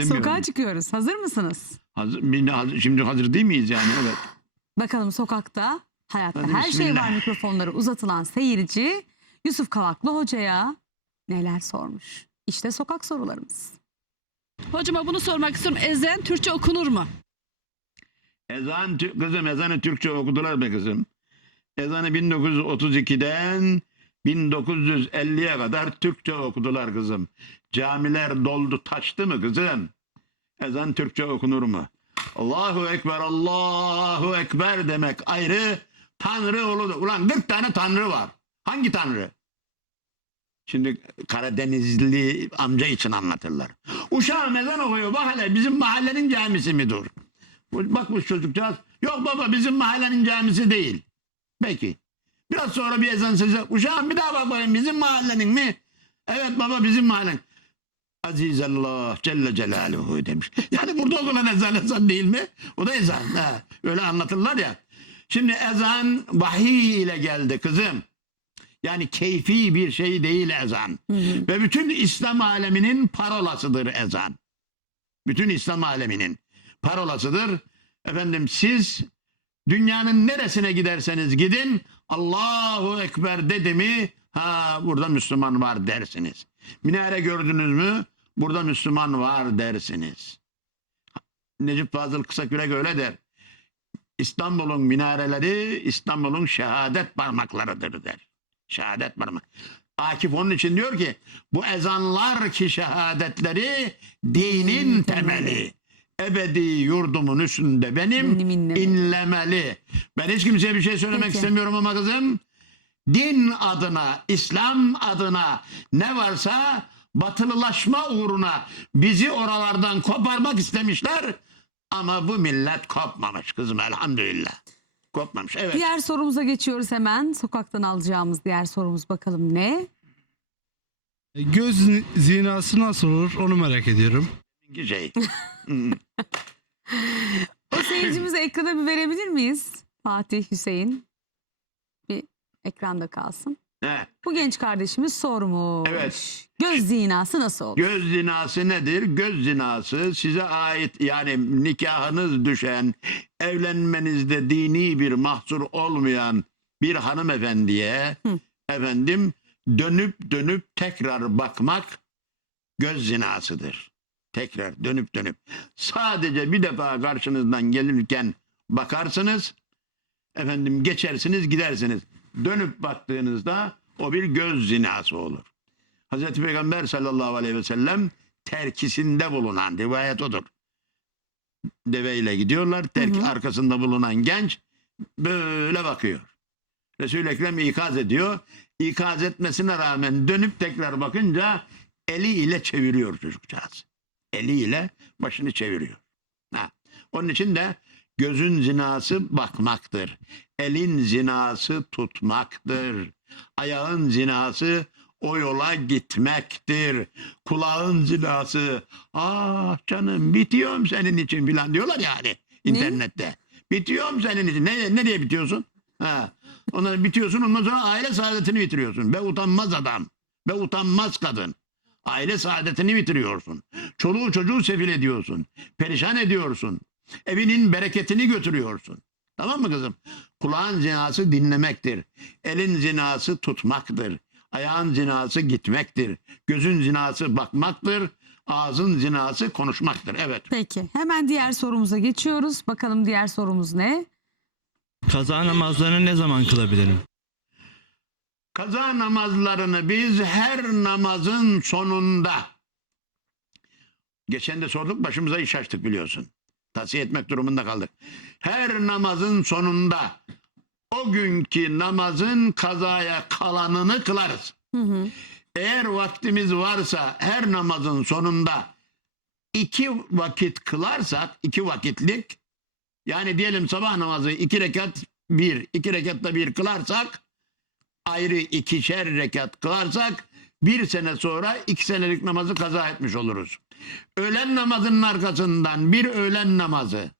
Bilmiyorum. Sokağa çıkıyoruz. Hazır mısınız? Hazır, şimdi hazır- şimdi hazır değil miyiz yani? Evet. Bakalım sokakta, hayatta Hadi her şey bismillah. var mikrofonları uzatılan seyirci Yusuf Kavaklı hocaya neler sormuş? İşte sokak sorularımız. Hocama bunu sormak istiyorum. Ezen Türkçe okunur mu? Ezan, Tü- kızım ezanı Türkçe okudular be kızım. Ezanı 1932'den 1950'ye kadar Türkçe okudular kızım. Camiler doldu taştı mı kızım? Ezan Türkçe okunur mu? Allahu Ekber, Allahu Ekber demek ayrı. Tanrı ulu. Ulan 40 tane tanrı var. Hangi tanrı? Şimdi Karadenizli amca için anlatırlar. Uşağım ezan okuyor. Bak hele bizim mahallenin camisi mi dur? Bu- Bakmış çocukcağız. Yok baba bizim mahallenin camisi değil. Peki. Biraz sonra bir ezan sesi. Uşağım bir daha bak bakayım bizim mahallenin mi? Evet baba bizim mahallenin. Aziz Allah Celle Celaluhu demiş. Yani burada okunan ezan ezan değil mi? O da ezan. Ha, öyle anlatırlar ya. Şimdi ezan vahiy ile geldi kızım. Yani keyfi bir şey değil ezan. Ve bütün İslam aleminin parolasıdır ezan. Bütün İslam aleminin parolasıdır. Efendim siz dünyanın neresine giderseniz gidin Allahu Ekber dedi mi ha burada Müslüman var dersiniz. Minare gördünüz mü burada Müslüman var dersiniz. Necip Fazıl Kısakürek öyle der. İstanbul'un minareleri İstanbul'un şehadet parmaklarıdır der. Şehadet parmak. Akif onun için diyor ki bu ezanlar ki şehadetleri dinin temeli. Ebedi yurdumun üstünde benim Benim inlemeli. inlemeli. Ben hiç kimseye bir şey söylemek Peki. istemiyorum ama kızım din adına, İslam adına ne varsa batılılaşma uğruna bizi oralardan koparmak istemişler. Ama bu millet kopmamış kızım elhamdülillah. Kopmamış. Evet. Diğer sorumuza geçiyoruz hemen. Sokaktan alacağımız diğer sorumuz bakalım ne? Göz zi- zinası nasıl olur onu merak ediyorum. Hmm. O seyircimize ekrana bir verebilir miyiz? Fatih Hüseyin. Bir ekranda kalsın. He. Bu genç kardeşimiz sormuş. Evet. Göz zinası nasıl olur? Göz zinası nedir? Göz zinası size ait yani nikahınız düşen, evlenmenizde dini bir mahsur olmayan bir hanımefendiye Hı. efendim dönüp dönüp tekrar bakmak göz zinasıdır. Tekrar dönüp dönüp. Sadece bir defa karşınızdan gelirken bakarsınız. Efendim geçersiniz gidersiniz. Dönüp baktığınızda o bir göz zinası olur. Hazreti Peygamber sallallahu aleyhi ve sellem terkisinde bulunan rivayet odur. Deveyle gidiyorlar. Terk Hı hı. arkasında bulunan genç böyle bakıyor. Resul-i Ekrem ikaz ediyor. İkaz etmesine rağmen dönüp tekrar bakınca eliyle çeviriyor çocukcağız. Eliyle başını çeviriyor. Ha. Onun için de gözün zinası bakmaktır. Elin zinası tutmaktır. Ayağın zinası o yola gitmektir. Kulağın zinası ah canım bitiyorum senin için filan diyorlar yani internette. Bitiyorum senin için. Ne, nereye bitiyorsun? Ha. Ondan bitiyorsun ondan sonra aile saadetini bitiriyorsun. Be utanmaz adam. Be utanmaz kadın. Aile saadetini bitiriyorsun. Çoluğu çocuğu sefil ediyorsun. Perişan ediyorsun. Evinin bereketini götürüyorsun. Tamam mı kızım? Kulağın zinası dinlemektir. Elin zinası tutmaktır. Ayağın zinası gitmektir. Gözün zinası bakmaktır. Ağzın zinası konuşmaktır. Evet. Peki hemen diğer sorumuza geçiyoruz. Bakalım diğer sorumuz ne? Kaza namazlarını ne zaman kılabilirim? Kaza namazlarını biz her namazın sonunda geçen de sorduk başımıza iş açtık biliyorsun. Tavsiye etmek durumunda kaldık. Her namazın sonunda o günkü namazın kazaya kalanını kılarız. Hı hı. Eğer vaktimiz varsa her namazın sonunda iki vakit kılarsak, iki vakitlik, yani diyelim sabah namazı iki rekat bir, iki rekatta bir kılarsak, ayrı ikişer rekat kılarsak, bir sene sonra iki senelik namazı kaza etmiş oluruz. Öğlen namazının arkasından bir öğlen namazı,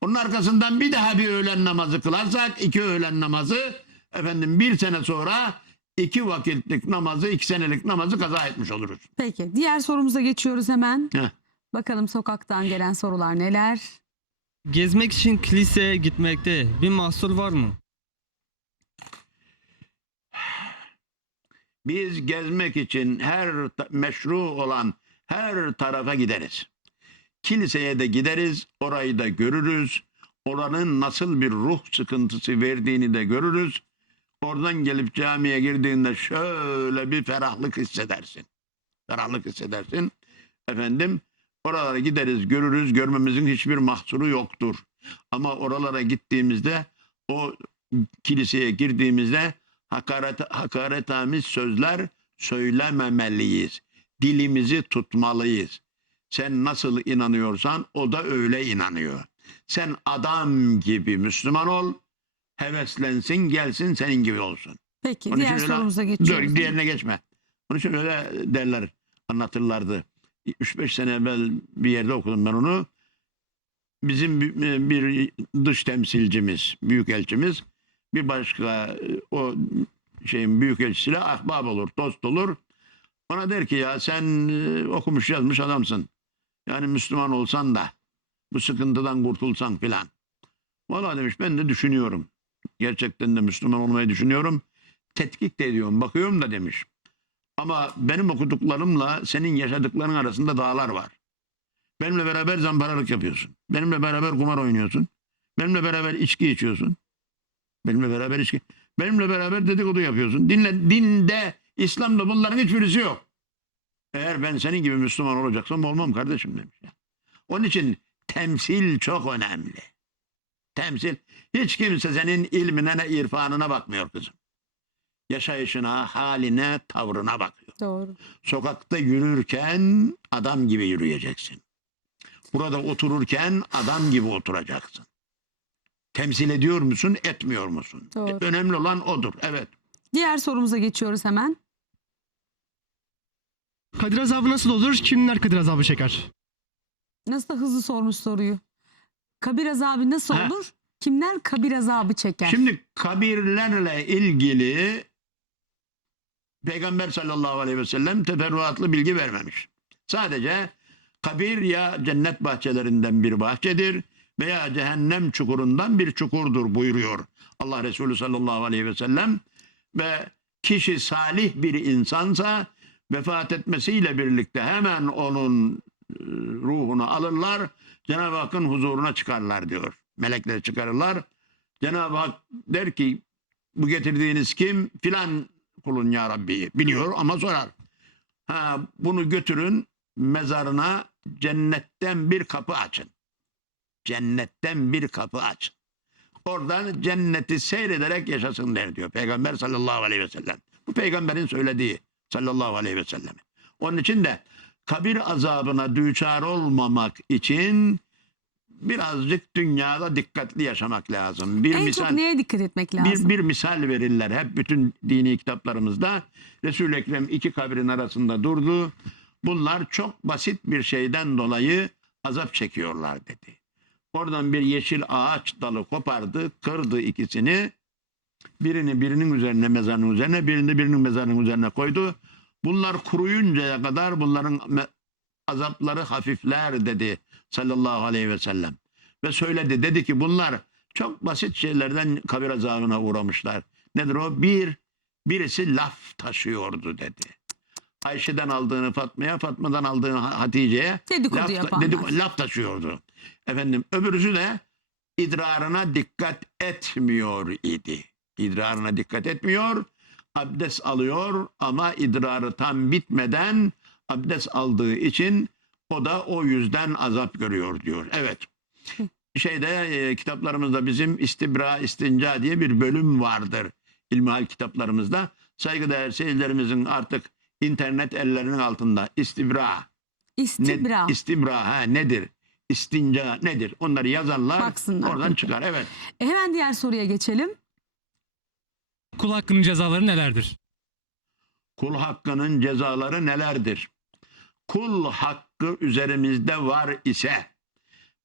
onun arkasından bir daha bir öğlen namazı kılarsak, iki öğlen namazı, efendim bir sene sonra iki vakitlik namazı, iki senelik namazı kaza etmiş oluruz. Peki diğer sorumuza geçiyoruz hemen. Heh. Bakalım sokaktan gelen sorular neler? Gezmek için kiliseye gitmekte bir mahsur var mı? Biz gezmek için her meşru olan her tarafa gideriz. Kiliseye de gideriz, orayı da görürüz. Oranın nasıl bir ruh sıkıntısı verdiğini de görürüz. Oradan gelip camiye girdiğinde şöyle bir ferahlık hissedersin. Ferahlık hissedersin. Efendim oralara gideriz, görürüz. Görmemizin hiçbir mahsuru yoktur. Ama oralara gittiğimizde o kiliseye girdiğimizde hakaret, hakaretamiz sözler söylememeliyiz. Dilimizi tutmalıyız. Sen nasıl inanıyorsan o da öyle inanıyor. Sen adam gibi Müslüman ol, heveslensin, gelsin senin gibi olsun. Peki Onun diğer öyle- sorumuza Dur, geçiyoruz. diğerine geçme. Onun için öyle derler, anlatırlardı. 3-5 sene evvel bir yerde okudum ben onu. Bizim bir, dış temsilcimiz, büyükelçimiz bir başka e, o şeyin büyükelçisiyle ahbap olur, dost olur. Ona der ki ya sen e, okumuş yazmış adamsın. Yani Müslüman olsan da bu sıkıntıdan kurtulsan filan. Valla demiş ben de düşünüyorum. Gerçekten de Müslüman olmayı düşünüyorum. Tetkik de ediyorum, bakıyorum da demiş. Ama benim okuduklarımla senin yaşadıkların arasında dağlar var. Benimle beraber zamparalık yapıyorsun. Benimle beraber kumar oynuyorsun. Benimle beraber içki içiyorsun. Benimle beraber içki. Benimle beraber dedikodu yapıyorsun. Dinle, dinde, İslam'da bunların hiçbirisi yok. Eğer ben senin gibi Müslüman olacaksam olmam kardeşim demiş. ya. Onun için temsil çok önemli. Temsil. Hiç kimse senin ilmine ne irfanına bakmıyor kızım. Yaşayışına, haline, tavrına bakıyor. Doğru. Sokakta yürürken adam gibi yürüyeceksin. Burada otururken adam gibi oturacaksın. Temsil ediyor musun, etmiyor musun? Doğru. Önemli olan odur. Evet. Diğer sorumuza geçiyoruz hemen. Kadir azabı nasıl olur? Kimler Kadir azabı çeker? Nasıl da hızlı sormuş soruyu. Kabir azabı nasıl Ha. olur? Kimler kabir azabı çeker? Şimdi kabirlerle ilgili Peygamber sallallahu aleyhi ve sellem teferruatlı bilgi vermemiş. Sadece kabir ya cennet bahçelerinden bir bahçedir veya cehennem çukurundan bir çukurdur buyuruyor Allah Resulü sallallahu aleyhi ve sellem. Ve kişi salih bir insansa vefat etmesiyle birlikte hemen onun e, ruhunu alırlar. Cenab-ı Hakk'ın huzuruna çıkarlar diyor. Melekler çıkarırlar. Cenab-ı Hak der ki bu getirdiğiniz kim? Filan kulun ya Rabbi. Biliyor ama sorar. Ha, bunu götürün mezarına cennetten bir kapı açın. Cennetten bir kapı açın. Oradan cenneti seyrederek yaşasın der diyor Peygamber sallallahu aleyhi ve sellem. Bu peygamberin söylediği sallallahu aleyhi ve sellem. Onun için de kabir azabına düçar olmamak için birazcık dünyada dikkatli yaşamak lazım. Bir en misal çok neye dikkat etmek lazım? bir, bir misal verirler hep bütün dini kitaplarımızda. Resul-i Ekrem iki kabrin arasında durdu. Bunlar çok basit bir şeyden dolayı azap çekiyorlar dedi. Oradan bir yeşil ağaç dalı kopardı, kırdı ikisini. Birini birinin üzerine mezarının üzerine, birini birinin mezarının üzerine koydu. Bunlar kuruyuncaya kadar bunların azapları hafifler dedi sallallahu aleyhi ve sellem. Ve söyledi dedi ki bunlar çok basit şeylerden kabir azabına uğramışlar. Nedir o? Bir, birisi laf taşıyordu dedi. Ayşe'den aldığını Fatma'ya, Fatma'dan aldığını Ha- Hatice'ye Dedikodu laf, yapanlar. dediku- laf taşıyordu. Efendim öbürüsü de idrarına dikkat etmiyor idi. İdrarına dikkat etmiyor, abdest alıyor ama idrarı tam bitmeden abdest aldığı için o da o yüzden azap görüyor diyor. Evet. Şeyde e, kitaplarımızda bizim istibra istinca diye bir bölüm vardır. İlmihal kitaplarımızda. Saygıdeğer seyircilerimizin artık internet ellerinin altında istibra. Ne, İstibra. istibra ha, nedir? İstinca nedir? Onları yazarlar. Baksınlar oradan peki. çıkar. Evet. E, hemen diğer soruya geçelim. Kul hakkının cezaları nelerdir? Kul hakkının cezaları nelerdir? Kul hakkı üzerimizde var ise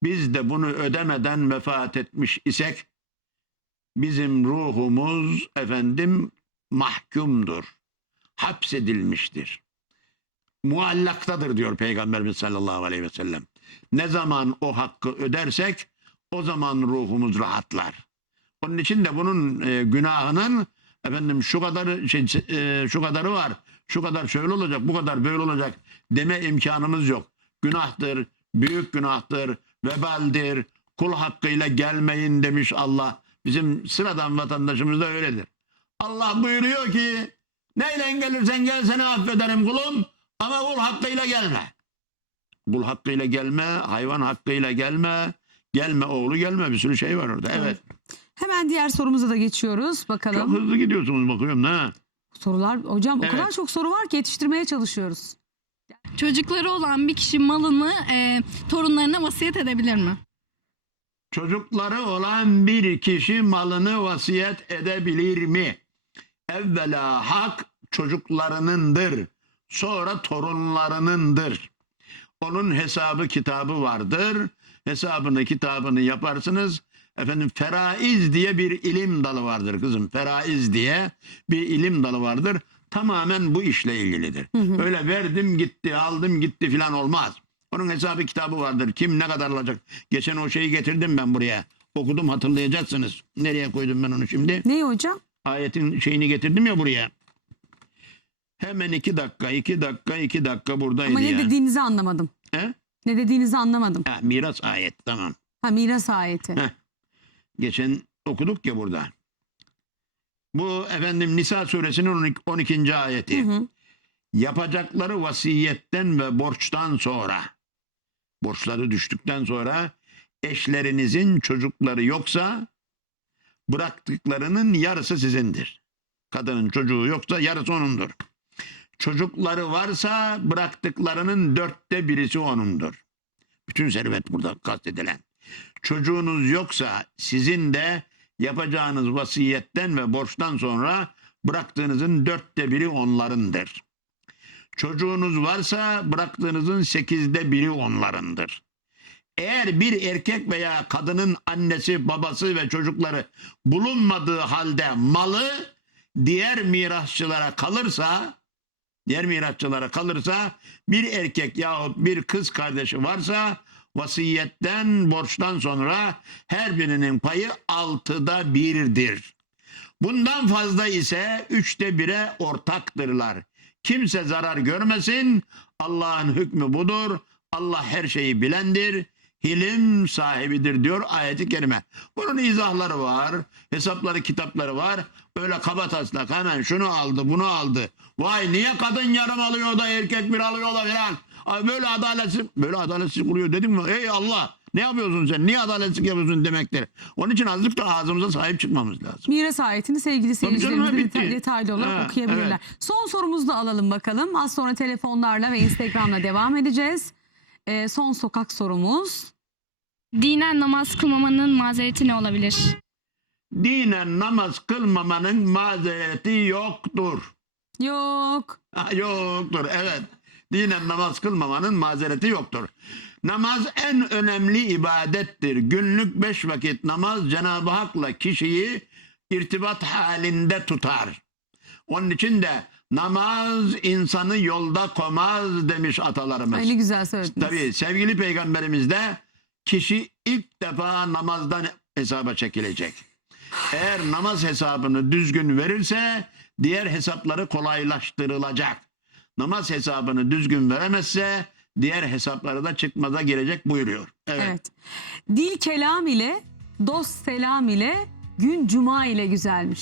biz de bunu ödemeden vefat etmiş isek bizim ruhumuz efendim mahkumdur. Hapsedilmiştir. muallaktadır diyor Peygamberimiz sallallahu aleyhi ve sellem. Ne zaman o hakkı ödersek o zaman ruhumuz rahatlar. Onun için de bunun e, günahının efendim şu kadarı şey, e, şu kadarı var. Şu kadar şöyle olacak, bu kadar böyle olacak deme imkanımız yok. Günahtır, büyük günahtır, vebaldir. Kul hakkıyla gelmeyin demiş Allah. Bizim sıradan vatandaşımız da öyledir. Allah buyuruyor ki neyle gelirsen gel seni affederim kulum ama kul hakkıyla gelme. Kul hakkıyla gelme, hayvan hakkıyla gelme, gelme oğlu gelme bir sürü şey var orada. Evet. Hemen diğer sorumuza da geçiyoruz. Çok Bakalım. hızlı gidiyorsunuz bakıyorum ha. Sorular hocam Evet. o kadar çok soru var ki yetiştirmeye çalışıyoruz. Çocukları olan bir kişi malını e, torunlarına vasiyet edebilir mi? Çocukları olan bir kişi malını vasiyet edebilir mi? Evvela hak çocuklarınındır. Sonra torunlarınındır. Onun hesabı kitabı vardır. Hesabını kitabını yaparsınız. Efendim feraiz diye bir ilim dalı vardır kızım. Feraiz diye bir ilim dalı vardır. Tamamen bu işle ilgilidir. Öyle verdim gitti aldım gitti filan olmaz. Onun hesabı kitabı vardır. Kim ne kadar alacak? Geçen o şeyi getirdim ben buraya. Okudum hatırlayacaksınız. Nereye koydum ben onu şimdi? Ne hocam? Ayetin şeyini getirdim ya buraya. Hemen iki dakika, iki dakika, iki dakika buradaydı Ama ne ya. dediğinizi anlamadım. He? Ne dediğinizi anlamadım. Ha, miras ayet tamam. Ha miras ayeti. Heh. Geçen okuduk ya burada. Bu efendim Nisa suresinin 12. 12. ayeti. Hı hı. Yapacakları vasiyetten ve borçtan sonra borçları düştükten sonra eşlerinizin çocukları yoksa bıraktıklarının yarısı sizindir. Kadının çocuğu yoksa yarısı onundur. Çocukları varsa bıraktıklarının dörtte birisi onundur. Bütün servet burada kastedilen. Çocuğunuz yoksa sizin de yapacağınız vasiyetten ve borçtan sonra bıraktığınızın dörtte biri onlarındır. Çocuğunuz varsa bıraktığınızın sekizde biri onlarındır. Eğer bir erkek veya kadının annesi, babası ve çocukları bulunmadığı halde malı diğer mirasçılara kalırsa, diğer mirasçılara kalırsa bir erkek yahut bir kız kardeşi varsa vasiyetten, borçtan sonra her birinin payı altıda birdir. Bundan fazla ise üçte bire ortaktırlar. Kimse zarar görmesin. Allah'ın hükmü budur. Allah her şeyi bilendir. Hilim sahibidir diyor ayeti kerime. Bunun izahları var. Hesapları kitapları var. Öyle kaba taslak hemen şunu aldı bunu aldı. Vay niye kadın yarım alıyor da erkek bir alıyor da filan. Ay Böyle adaletsiz, böyle adaletsiz kuruyor dedim mi? Ey Allah ne yapıyorsun sen? Niye adaletsizlik yapıyorsun demektir. Onun için azıcık da ağzımıza sahip çıkmamız lazım. Miras ayetini sevgili seyircilerimiz de bitti. deta- detaylı olarak Ha, okuyabilirler. evet. Son sorumuzu da alalım bakalım. Az sonra telefonlarla ve Instagram'la devam edeceğiz. Ee, son sokak sorumuz. Dinen namaz kılmamanın mazereti ne olabilir? Dinen namaz kılmamanın mazereti yoktur. Yok. Ha, yoktur evet. Dinen namaz kılmamanın mazereti yoktur. Namaz en önemli ibadettir. Günlük beş vakit namaz Cenab-ı Hak'la kişiyi irtibat halinde tutar. Onun için de namaz insanı yolda komaz demiş atalarımız. Ay ne güzel söylediniz. Tabii sevgili peygamberimiz de kişi ilk defa namazdan hesaba çekilecek. Eğer namaz hesabını düzgün verirse diğer hesapları kolaylaştırılacak. Namaz hesabını düzgün veremezse diğer hesapları da çıkmaza girecek buyuruyor. Evet. Evet. Dil kelam ile, dost selam ile, gün cuma ile güzelmiş.